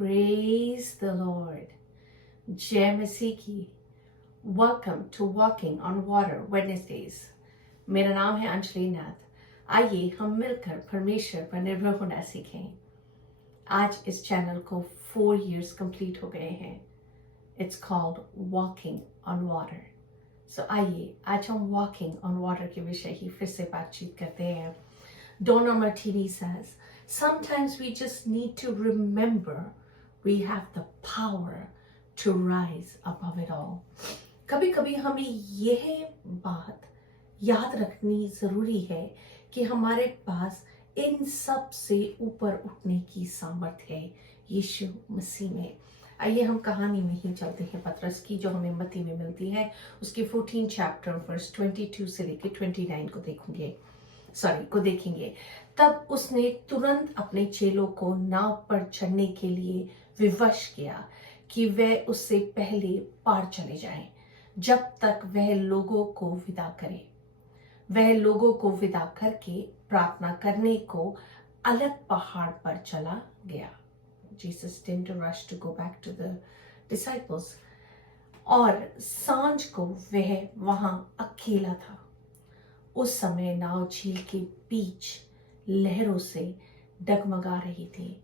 Praise the Lord. जय मसीह की. Welcome to Walking on Water Wednesdays. मेरा नाम है अंजलि नाथ. आइए हम मिलकर परमेश्वर पर निर्भर होना सीखें. आज इस चैनल को 4 years कंप्लीट हो गए हैं. It's called Walking on Water. So आइए आज हम Walking on Water के विषय ही फिर से बातचीत करते हैं. Donna Martini says, sometimes we just need to remember we have the power to rise above it all. कभी कभी हमें यह बात याद रखनी जरूरी है कि हमारे पास इन सब से ऊपर उठने की सामर्थ्य है यीशु मसीह में. आइए हम कहानी में ही चलते हैं पतरस की, जो हमें मत्ती में मिलती है. उसके 14 चैप्टर वर्स 22 से लेकर 29 को देखेंगे. तब उसने तुरंत अपने चेलों को नाव पर चढ़ने के लिए विवश किया कि वह उससे पहले पार चले जाएं, जब तक वह लोगों को विदा करे. वह लोगों को विदा करके प्रार्थना करने को अलग पहाड़ पर चला गया. Jesus didn't rush to go back to the disciples. और सांझ को वह वहां अकेला था. उस समय नाव झील के बीच लहरों से डगमगा रही थी,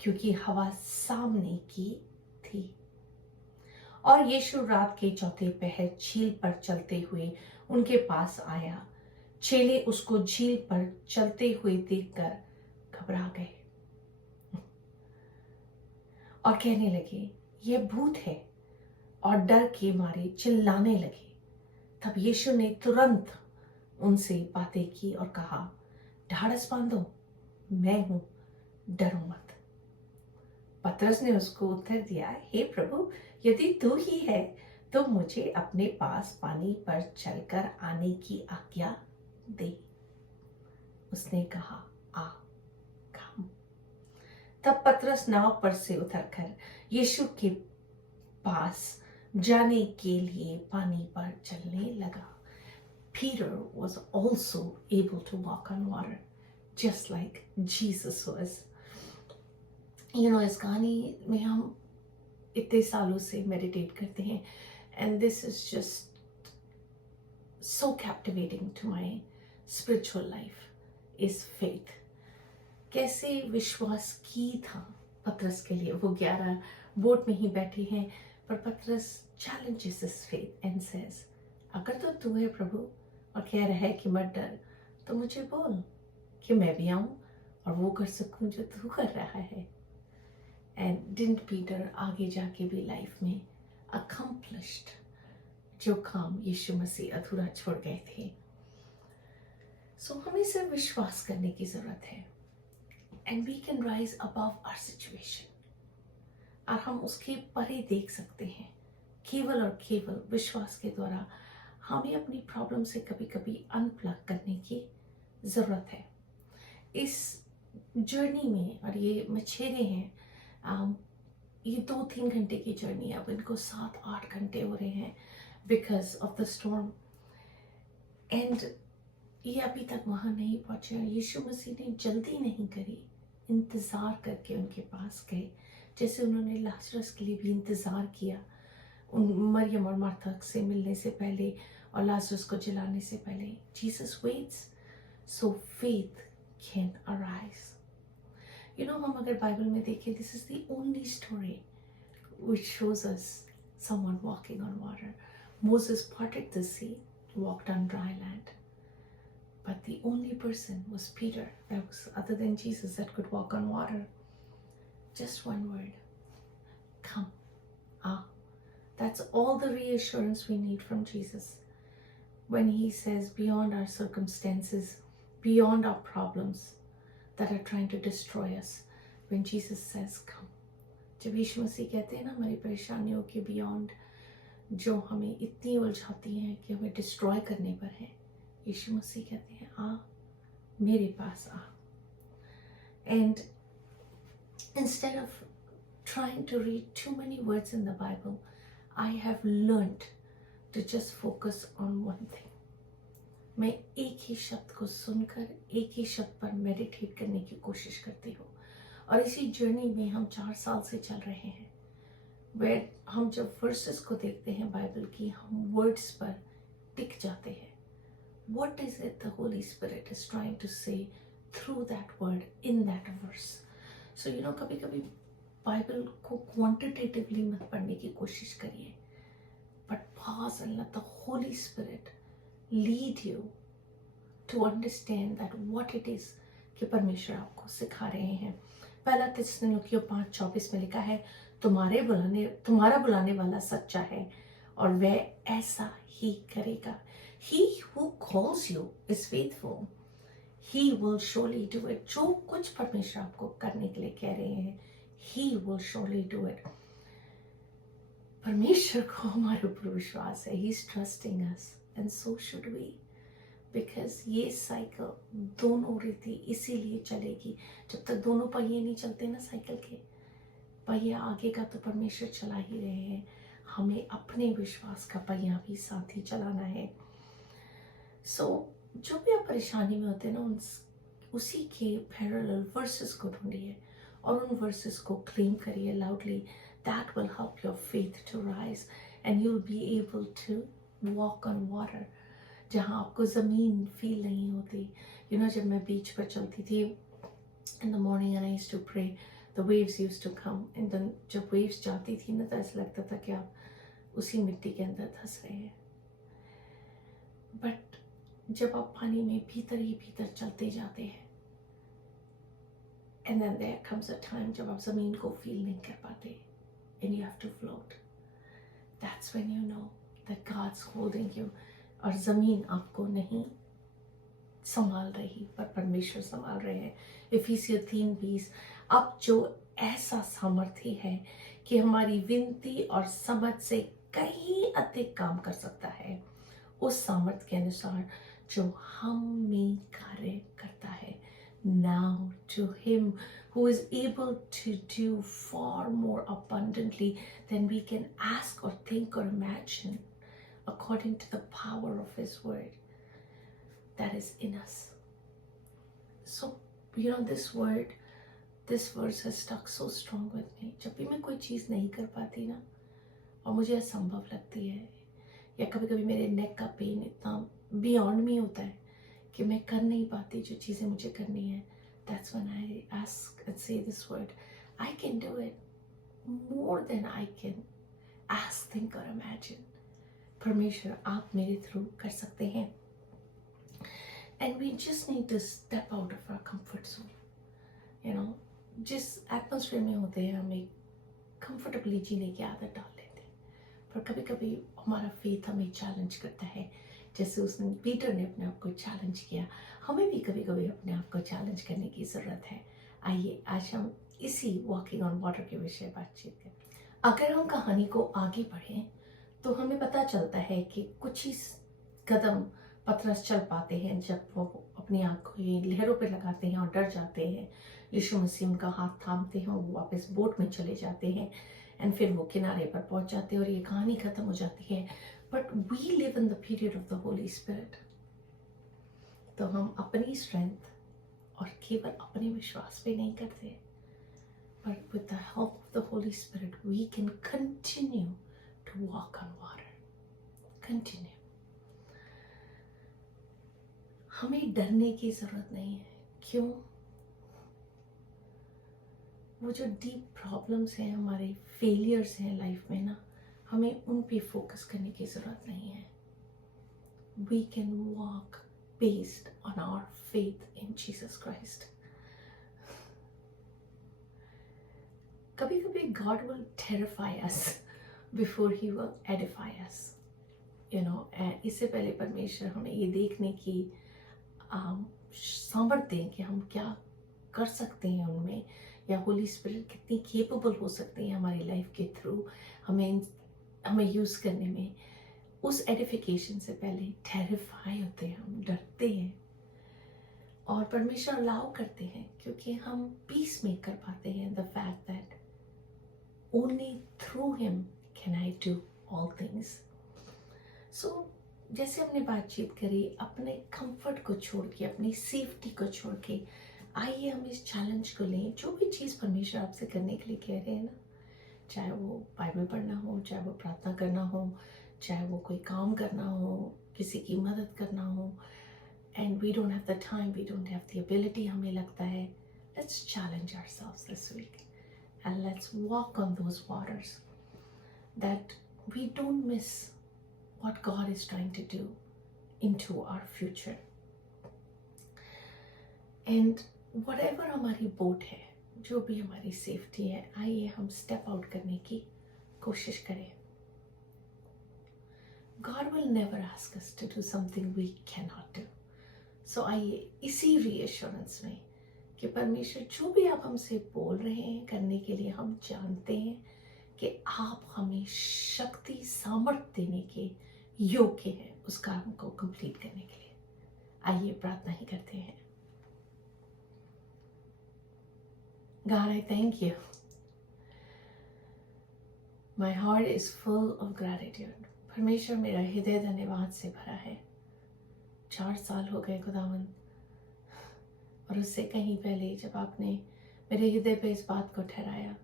क्योंकि हवा सामने की थी. और यीशु रात के चौथे पहर झील पर चलते हुए उनके पास आया. चेले उसको झील पर चलते हुए देखकर घबरा गए और कहने लगे, यह भूत है, और डर के मारे चिल्लाने लगे. तब यीशु ने तुरंत उनसे बातें की और कहा, ढाढ़स बांधो, मैं हूं, डरो मत. पतरस ने उसको उत्तर दिया, हे प्रभु, यदि तू ही है तो मुझे अपने पास पानी पर चलकर आने की आज्ञा दे. उसने कहा, आ, come. तब पतरस नाव पर से उतरकर यीशु के पास जाने के लिए पानी पर चलने लगा. Peter was also able to walk on water, just like Jesus was. इस कहानी में हम इतने सालों से मेडिटेट करते हैं, and this is just so captivating to my spiritual life is faith. कैसे विश्वास की था पतरस के लिए. वो 11 बोट में ही बैठे हैं, पर पतरस challenges his faith and says, अगर तो तू है प्रभु और कह रहा है कि मत डर, तो मुझे बोल कि मैं भी आऊं और वो कर सकूं जो तू कर रहा है. एंड डिडंट पीटर आगे जाके भी लाइफ में अकम्प्लिश्ड जो काम यीशु मसीह अधूरा छोड़ गए थे. सो हमें सिर्फ विश्वास करने की जरूरत है, and we can rise above our situation. और हम उसके परे देख सकते हैं. केवल और केवल विश्वास के द्वारा हमें अपनी प्रॉब्लम से कभी कभी अनप्लग करने की जरूरत है. इस जर्नी में, और ये मछेरे हैं, ये 2-3 घंटे की जर्नी है. अब इनको 7-8 घंटे हो रहे हैं because of the storm, and ये अभी तक वहां नहीं पहुंचे. और यीशु मसीह ने जल्दी नहीं करी, इंतजार करके उनके पास गए, जैसे उन्होंने लाजरस के लिए भी इंतजार किया, उन मरियम और मार्था से मिलने से पहले और लाजरस को जलाने से पहले. Jesus waits so faith can arise. हम अगर बाइबल में देखें, this is the only story which shows us someone walking on water. Moses parted the sea, walked on dry land, but the only person was Peter, that was other than Jesus, that could walk on water. Just one word, come. That's all the reassurance we need from Jesus when he says, beyond our circumstances, beyond our problems that are trying to destroy us, when Jesus says, come, जब यीशु मसीह कहते हैं ना हमारी परेशानियों के beyond, जो हमें इतनी उलझाती हैं कि हमें डिस्ट्रॉय करने पर है, यीशु मसीह कहते हैं आ मेरे पास आ। And instead of trying to read too many words in the Bible, I have learned to just focus on one thing. मैं एक ही शब्द को सुनकर एक ही शब्द पर मेडिटेट करने की कोशिश करती हूँ। और इसी जर्नी में हम 4 साल से चल रहे हैं, वेर हम जब वर्सेस को देखते हैं बाइबल की, हम वर्ड्स पर टिक जाते हैं। What is it the Holy Spirit is trying to say through that word in that verse? So you know, कभी कभी बाइबल को क्वांटिटेटिवली मत पढ़ने की कोशिश करिए, but pause and let the Holy Spirit lead you to understand that what it is कि परमेश्वर आपको सिखा रहे हैं। पहला थिस्सलुनीकियों 5:24 में लिखा है, तुम्हारा बुलाने वाला सच्चा है और वह ऐसा ही करेगा। He who calls you is faithful. He will surely do it. जो कुछ परमेश्वर आपको करने के लिए कह रहे हैं, He will surely do it. परमेश्वर को हमारे ऊपर विश्वास है। He's trusting us and so should we. Because ये साइकिल दोनों रीति इसीलिए चलेगी, जब तक दोनों पहिए नहीं चलते ना साइकिल के, पहिया आगे का तो परमेश्वर चला ही रहे हैं, हमें अपने विश्वास का पहिया भी साथ ही चलाना है। जो भी आप परेशानी में होते हैं ना, उसी के पैरेलल वर्सेस को ढूंढिए और उन वर्सेस को क्लेम करिए loudly. That will help your faith to rise and you will be able to walk on water, जहाँ आपको ज़मीन फील नहीं होती। जब मैं बीच पर चलती थी in the morning and I used to pray, the waves used to come, and then जब वेव्स जाती थी ना, तो ऐसा लगता था कि आप उसी मिट्टी के अंदर धंस रहे हैं। बट जब आप पानी में भीतर ही भीतर चलते जाते हैं, and then there comes a time जब आप ज़मीन को फील नहीं कर पाते and you have to float, that's when you know that God's holding you. और ज़मीन आपको नहीं संभाल रही, पर परमेश्वर संभाल रहे हैं। इफिसियों 3:20, अब जो ऐसा सामर्थ्य है कि हमारी विनती और समझ से कहीं अधिक काम कर सकता है, उस सामर्थ्य के अनुसार जो हम में कार्य करता है। Now to him who is able to do far more abundantly than we can ask or think or imagine, according to the power of his word that is in us. So this verse has stuck so strong with me. जब भी मैं कोई चीज़ नहीं कर पाती ना, और मुझे असंभव लगती है, या कभी कभी मेरे नेक का पेन इतना बियॉन्ड मी होता है कि मैं कर नहीं पाती जो चीज़ें मुझे करनी है, that's when I ask and say this word, I can do it more than I can ask, think or imagine. परमेश्वर आप मेरे थ्रू कर सकते हैं। And we just need to step out of our comfort zone. जिस atmosphere में होते हैं, हम एक कंफर्टेबली जीने की आदत डाल लेते हैं, पर कभी कभी हमारा फेथ हमें चैलेंज करता है। जैसे उसने पीटर ने अपने आप को चैलेंज किया, हमें भी कभी कभी अपने आप को चैलेंज करने की ज़रूरत है। आइए आज हम इसी वॉकिंग ऑन वाटर के विषय बातचीत करें। अगर हम कहानी को आगे बढ़ें तो हमें पता चलता है कि कुछ ही कदम पतरस चल पाते हैं जब वो अपनी आंखें लहरों पे लगाते हैं और डर जाते हैं। यीशु मसीह उनका हाथ थामते हैं, वो वापस बोट में चले जाते हैं, एंड फिर वो किनारे पर पहुंच जाते हैं और ये कहानी खत्म हो जाती है। But we live in the period of the holy spirit. तो हम अपनी स्ट्रेंथ और केवल अपने विश्वास पे नहीं करते, but with the help of the Holy Spirit we can continue to walk on water. Continue. हमें डरने की जरूरत नहीं है। क्यों? वो जो डीप प्रॉब्लम्स हैं, हमारे फेलियर्स हैं लाइफ में ना, हमें उन पे फोकस करने की जरूरत नहीं है। We can walk based on our faith in Jesus Christ. कभी कभी God will terrify us before He will edify us. इससे पहले परमेश्वर हमें ये देखने की सामर्थ्य दें कि हम क्या कर सकते हैं उनमें, या होली स्पिरिट कितनी केपेबल हो सकती है हमारी लाइफ के थ्रू हमें यूज़ करने में, उस एडिफिकेशन से पहले टेरिफाई होते हैं, हम डरते हैं और परमेश्वर अलाउ करते हैं क्योंकि हम पीस मेक कर पाते हैं the fact that only through him can I do all things. So जैसे हमने बातचीत करी, अपने कंफर्ट को छोड़ के, अपनी सेफ्टी को छोड़ के, आइए हम इस चैलेंज को लें। जो भी चीज़ परमेश्वर आपसे करने के लिए कह रहे हैं ना, चाहे वो बाइबल पढ़ना हो, चाहे वो प्रार्थना करना हो, चाहे वो कोई काम करना हो, किसी की मदद करना हो, and we don't have the time, we don't have the ability, हमें लगता है, let's challenge ourselves this week and let's walk on those waters that we don't miss what God is trying to do into our future. And whatever हमारी boat है, जो भी हमारी safety है, आइए हम स्टेप आउट करने की कोशिश करें। God will never ask us to do something we cannot do. So आइए इसी रीएश्योरेंस में कि परमेश्वर जो भी आप हमसे बोल रहे हैं करने के लिए, हम जानते हैं कि आप हमें शक्ति सामर्थ्य देने के योग्य है उस काम को कंप्लीट करने के लिए। आइए प्रार्थना ही करते हैं। God, I thank you. My heart is full of gratitude. परमेश्वर, मेरा हृदय धन्यवाद से भरा है। 4 साल हो गए खुदावन, और उससे कहीं पहले जब आपने मेरे हृदय पे इस बात को ठहराया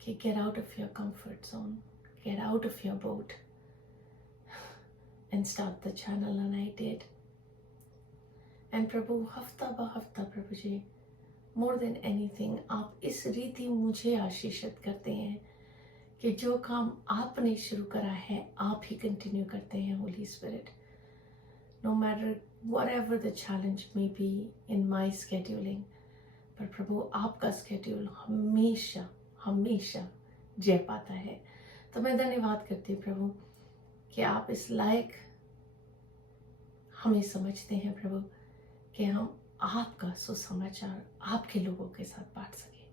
कि get out of your comfort zone, get out of your boat and start the channel, and I did. And प्रभु, हफ्ता ब हफ्ता प्रभु जी, more than anything, आप इस रीति मुझे आशीषित करते हैं कि जो काम आपने शुरू करा है आप ही कंटिन्यू करते हैं। Holi spirit, no matter whatever the challenge may be in my scheduling, पर प्रभु आपका स्केड्यूल हमेशा हमेशा जय पाता है। तो मैं धन्यवाद करती हूँ प्रभु कि आप इस लायक हमें समझते हैं प्रभु कि हम आपका सुसमाचार आपके लोगों के साथ बांट सके।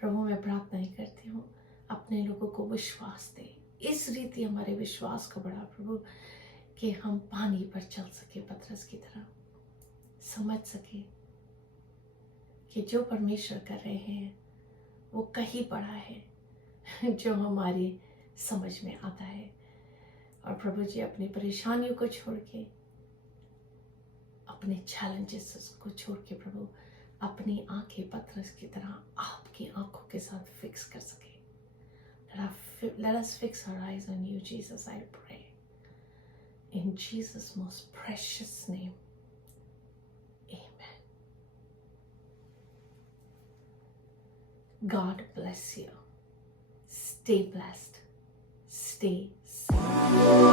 प्रभु, मैं प्रार्थना ही करती हूँ, अपने लोगों को विश्वास दे, इस रीति हमारे विश्वास को बढ़ा प्रभु कि हम पानी पर चल सके, पतरस की तरह समझ सके कि जो परमेश्वर कर रहे हैं वो कहीं बड़ा है जो हमारी समझ में आता है। और प्रभु जी, अपनी परेशानियों को छोड़ के, अपने चैलेंजेस को छोड़ के प्रभु अपनी आंखें पतरस की तरह आपकी आंखों के साथ फिक्स कर सके। Let us fix our eyes on you, Jesus, I pray. In Jesus' most precious name. Amen. God bless you. Stay blessed. Stay safe.